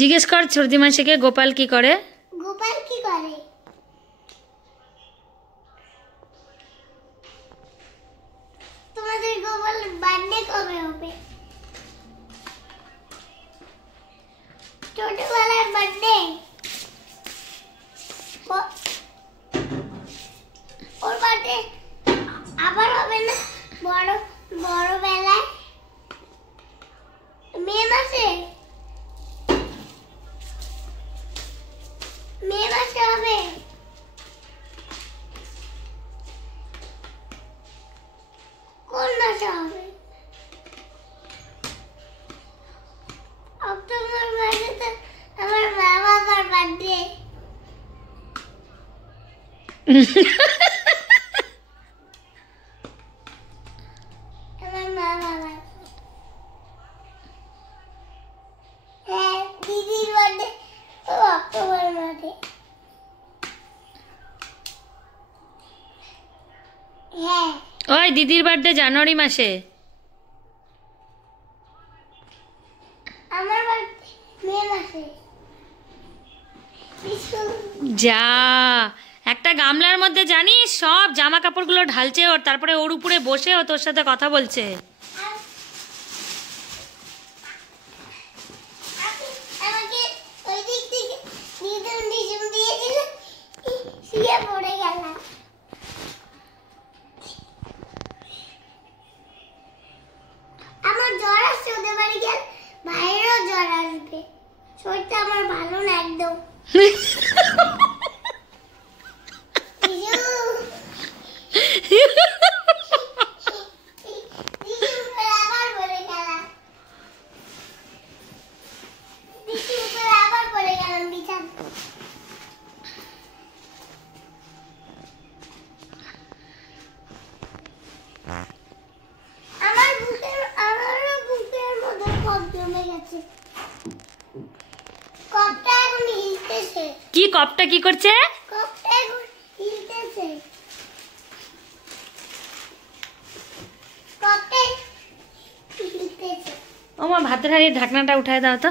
জিজ্ঞেস কর সর্দি মাসিকে গোপাল কি করে। গোপাল কি করে? তোমাদের গোপাল বার্থডে কবে হবে? ছোটবেলার বার্থডে ওর বার্থডে আবার হবে না বড় বড় বেলায় মে মাসে হবে। কোন মাসে হবে? অক্টোবর মাসে তো আমার মা বাবার বার্থডে। আমার মা বাবা হ্যাঁ দিদির বার্থডে অক্টোবর মাসে। হ্যাঁ ওই দিদির বার্থডে জানুয়ারি মাসে। আমার বার্থডে মে মাসে। যা একটা গামলার মধ্যে জানিস সব জামা কাপড়গুলো ঢালছে ওর, তারপরে ওর উপরে বসে ও তোর সাথে কথা বলছে। আমাকে ওই দিক থেকে দিদুন দিয়েছিল শুয়ে পড়ে গেলাম। আমার জ্বর আসছে, ওদের বাড়ি গেলে বাইরেও জ্বর আসবে। শরীরটা আমার ভালো না একদম। কি কপটা কি করছে? ও মা ভাতের হাঁড়ির ঢাকনাটা উঠায় দাও তো।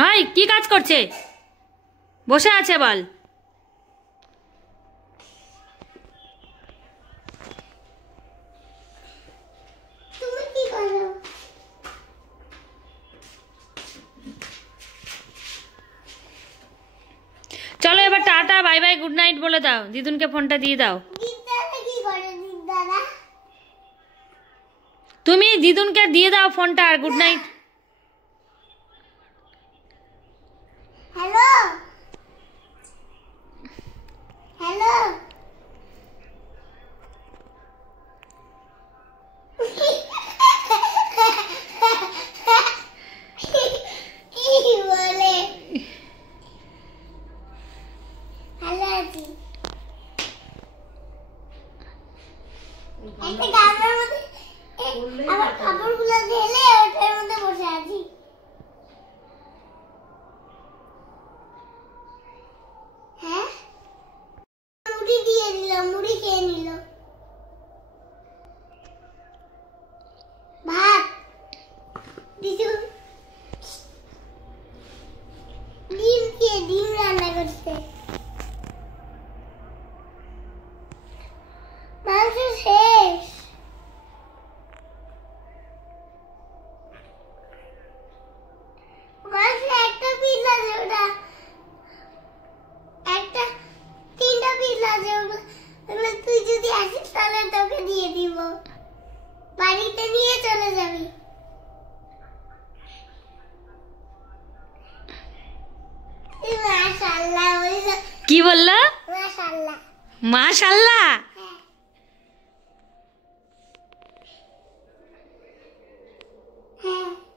হাই কি কাজ করছে? বসে আছে বল। চলো এবার tata bye bye good night বলে দাও, দিদুনকে ফোনটা দিয়ে দাও। তুমি দিদুনকে দিয়ে দাও ফোনটা আর গুড নাইট। হ্যালো হ্যালো কি বলে? হ্যালো আছি। একটা গামলার মধ্যে আমার কাপড়গুলো ঢেলে ওটার মধ্যে বসে আছি। হ্যাঁ মুড়ি দিয়ে দিল, মুড়ি খেয়ে নিল। ভাত দিদু ডিম রান্না করছে। মাংস শেষ। বাড়িতে নিয়ে চলে যাবি। মাশাআল্লাহ বলিস। কি বললো? মাশাআল্লাহ। মাশাআল্লাহ। হ্যাঁ। হ্যাঁ।